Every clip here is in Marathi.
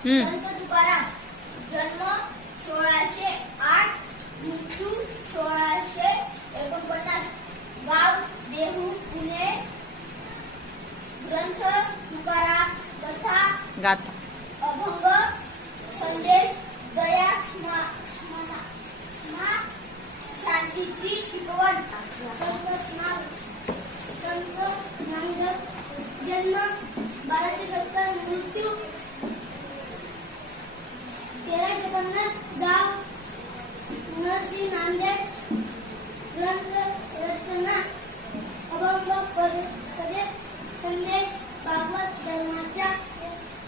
संत तुकाराम जन्म 1608, मृत्यू 1649, गाव देहू पुणे, ग्रंथ तुकाराम कथा गाथा अभंग संदेश दया क्षमा शांतीची शिकवण संत ज्ञानदेव जन्म 1270, मृत्यू 1356, गाव नरसी नांदेड, ग्रंथ रचना अभंग पदे संदेश भागवत धर्माच्या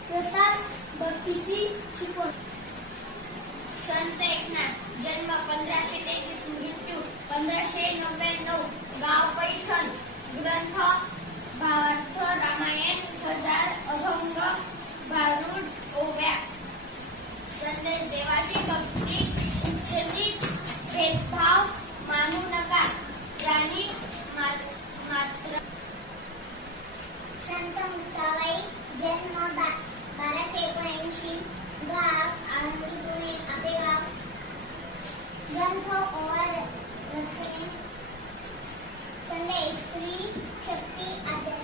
प्रसार भक्तीची शिकवण संत एकनाथ जन्म 1533, मृत्यू 1599, गाव पैठण, ग्रंथ भावार्थ रामायण, हजार अभंग, भारूड ओव्या, संदेश देवाची भक्ती, उच्च नीच भेदभाव मानू नका, प्राणी मात्र संत मुक्ताबाई जन्म 1279, गाव आळंदी पुणे आपेगाव, ग्रंथ ओवाळ रचने संदेश स्त्री शक्ती आचरण